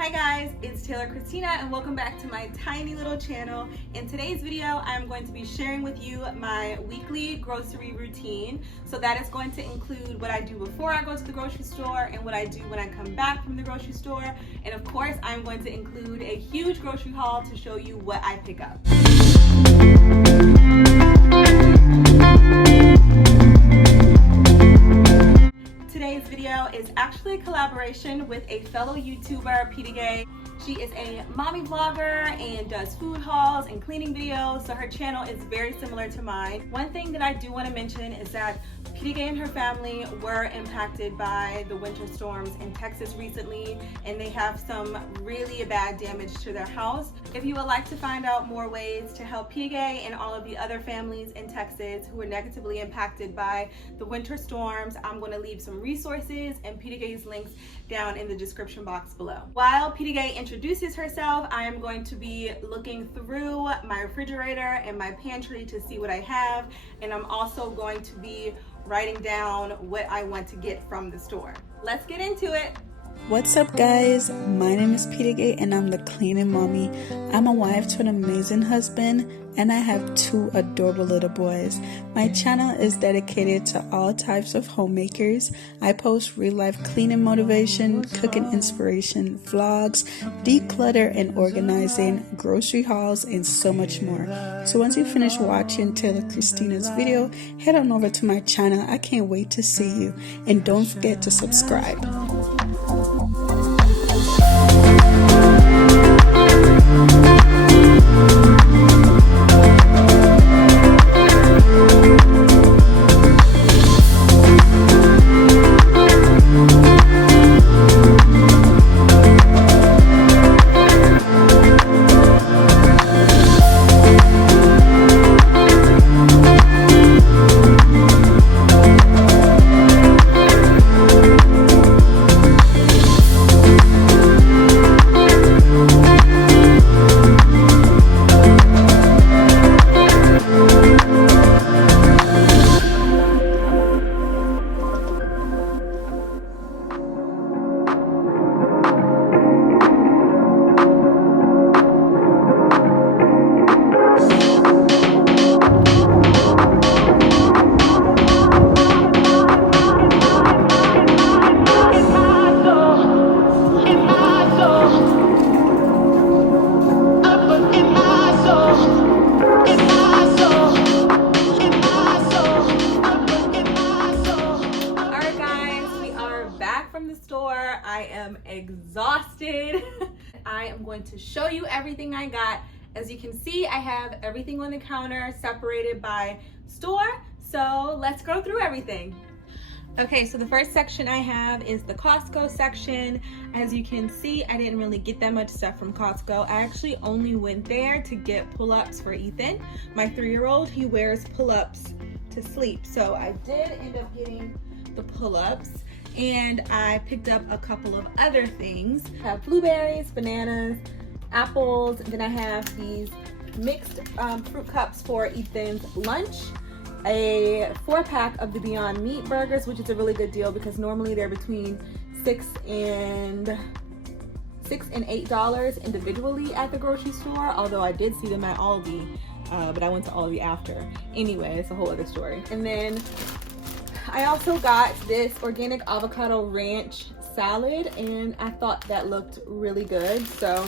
Hi guys, it's Taylor Christina and welcome back to my tiny little channel. In today's video, I'm going to be sharing with you my weekly grocery routine. So that is going to include what I do before I go to the grocery store and what I do when I come back from the grocery store. And of course, I'm going to include a huge grocery haul to show you what I pick up. Today's video is actually a collaboration with a fellow YouTuber, Petagaye. She is a mommy vlogger and does food hauls and cleaning videos, so her channel is very similar to mine. One thing that I do want to mention is that Petagaye and her family were impacted by the winter storms in Texas recently, and they have some really bad damage to their house. If you would like to find out more ways to help Petagaye and all of the other families in Texas who were negatively impacted by the winter storms, I'm going to leave some resources and Petagaye's links down in the description box below. While Petagaye introduces herself, I am going to be looking through my refrigerator and my pantry to see what I have, and I'm also going to be writing down what I want to get from the store. Let's get into it. What's up guys, my name is Petagaye and I'm the cleaning mommy. I'm a wife to an amazing husband and I have 2 adorable little boys. My channel is dedicated to all types of homemakers. I post real life cleaning motivation, cooking inspiration, vlogs, declutter and organizing, grocery hauls, and so much more. So once you finish watching Taylor Christina's video, head on over to my channel. I can't wait to see you, and don't forget to subscribe. I am exhausted. I am going to show you everything I got. As you can see, I have everything on the counter separated by store. So let's go through everything. Okay, so the first section I have is the Costco section. As you can see, I didn't really get that much stuff from Costco. I actually only went there to get pull-ups for Ethan. My 3-year-old, he wears pull-ups to sleep. So I did end up getting the pull-ups. And I picked up a couple of other things. I have blueberries, bananas, apples. Then I have these mixed fruit cups for Ethan's lunch. A 4-pack of the Beyond Meat burgers, which is a really good deal because normally they're between $6 and $8 individually at the grocery store. Although I did see them at Aldi, but I went to Aldi after. Anyway, it's a whole other story. And then I also got this organic avocado ranch salad, and I thought that looked really good. So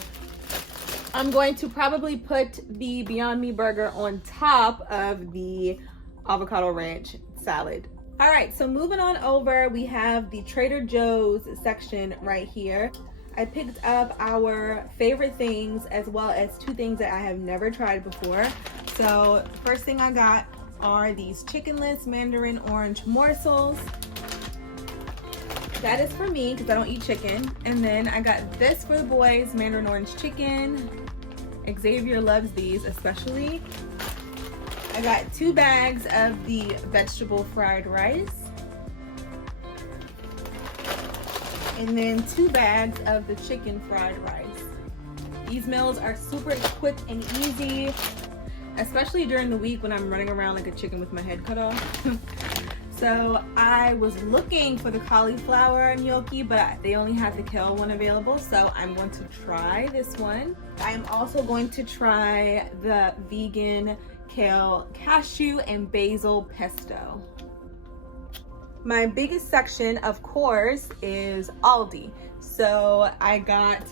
I'm going to probably put the Beyond Meat burger on top of the avocado ranch salad. All right, so moving on over, we have the Trader Joe's section right here. I picked up our favorite things as well as 2 things that I have never tried before. So the first thing I got are these chickenless mandarin orange morsels. That is for me because I don't eat chicken. And then I got this for the boys, mandarin orange chicken. Xavier loves these especially. I got 2 bags of the vegetable fried rice. And then 2 bags of the chicken fried rice. These meals are super quick and easy, especially during the week when I'm running around like a chicken with my head cut off. So I was looking for the cauliflower gnocchi, but they only had the kale one available. So I'm going to try this one. I'm also going to try the vegan kale cashew and basil pesto. My biggest section, of course, is Aldi. So I got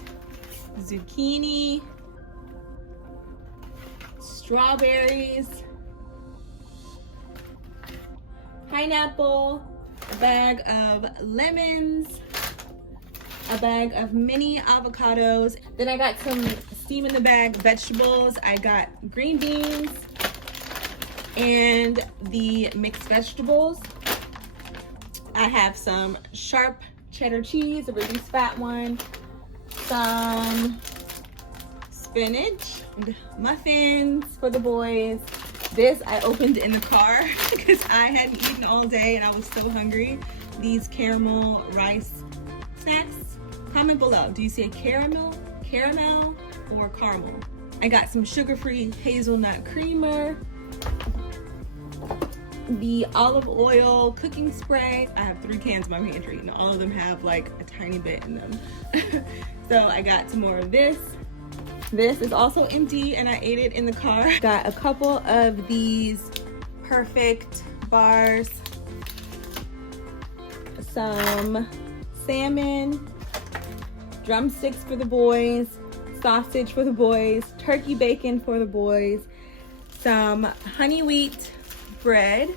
zucchini, strawberries, pineapple, a bag of lemons, a bag of mini avocados. Then I got some steam in the bag vegetables. I got green beans and the mixed vegetables. I have some sharp cheddar cheese, a reduced fat one, some spinach, muffins for the boys. This I opened in the car because I hadn't eaten all day and I was so hungry. These caramel rice snacks. Comment below, do you say caramel, or caramel? I got some sugar-free hazelnut creamer, the olive oil cooking spray. I have 3 cans in my pantry and all of them have like a tiny bit in them. So I got some more of this. This is also empty and I ate it in the car. Got a couple of these perfect bars, some salmon, drumsticks for the boys, sausage for the boys, turkey bacon for the boys, some honey wheat bread,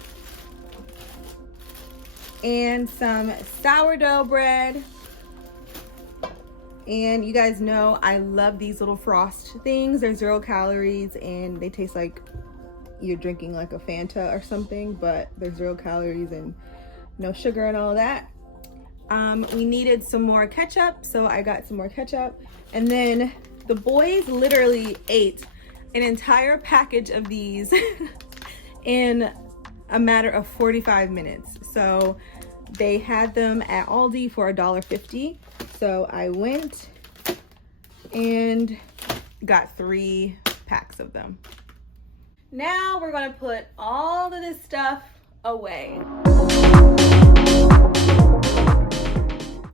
and some sourdough bread. And you guys know I love these little frost things. They're 0 calories and they taste like you're drinking like a Fanta or something, but they're 0 calories and no sugar and all that. We needed some more ketchup, so I got some more ketchup. And then the boys literally ate an entire package of these in a matter of 45 minutes. So they had them at Aldi for $1.50. So I went and got 3 packs of them. Now we're gonna put all of this stuff away.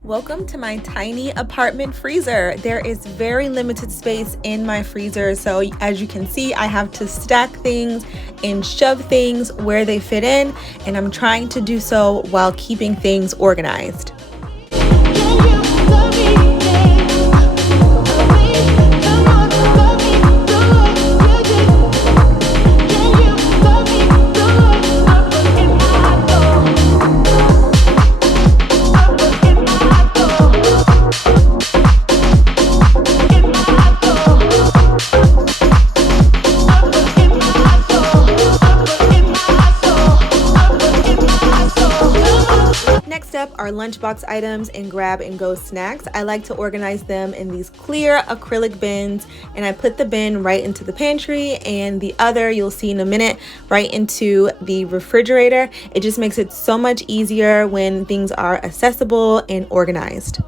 Welcome to my tiny apartment freezer. There is very limited space in my freezer, so as you can see, I have to stack things and shove things where they fit in, and I'm trying to do so while keeping things organized. Our lunchbox items and grab and go snacks. I like to organize them in these clear acrylic bins, and I put the bin right into the pantry and the other, you'll see in a minute, right into the refrigerator. It just makes it so much easier when things are accessible and organized.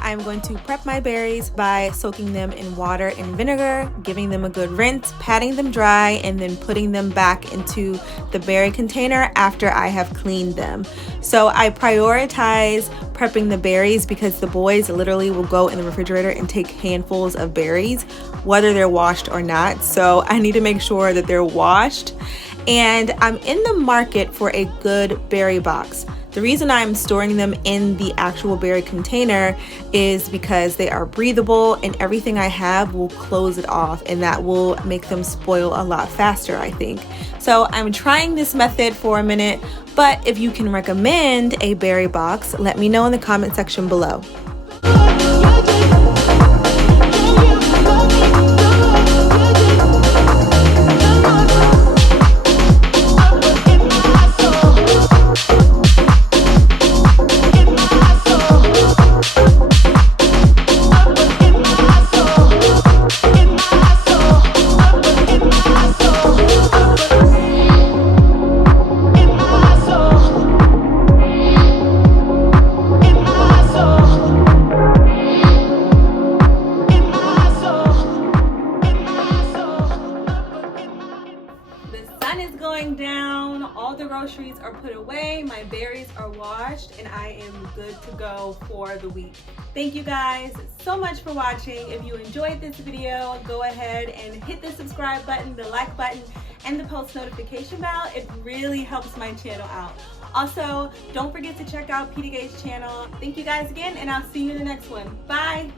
I'm going to prep my berries by soaking them in water and vinegar, giving them a good rinse, patting them dry, and then putting them back into the berry container after I have cleaned them. So I prioritize prepping the berries because the boys literally will go in the refrigerator and take handfuls of berries, whether they're washed or not. So I need to make sure that they're washed. And I'm in the market for a good berry box. The reason I'm storing them in the actual berry container is because they are breathable and everything I have will close it off, and that will make them spoil a lot faster, I think. So I'm trying this method for a minute, but if you can recommend a berry box, let me know in the comment section below. Down, all the groceries are put away, my berries are washed, and I am good to go for the week. Thank you guys so much for watching. If you enjoyed this video, go ahead and hit the subscribe button, the like button, and the post notification bell. It really helps my channel out. Also, don't forget to check out Petagaye's channel. Thank you guys again, and I'll see you in the next one. Bye!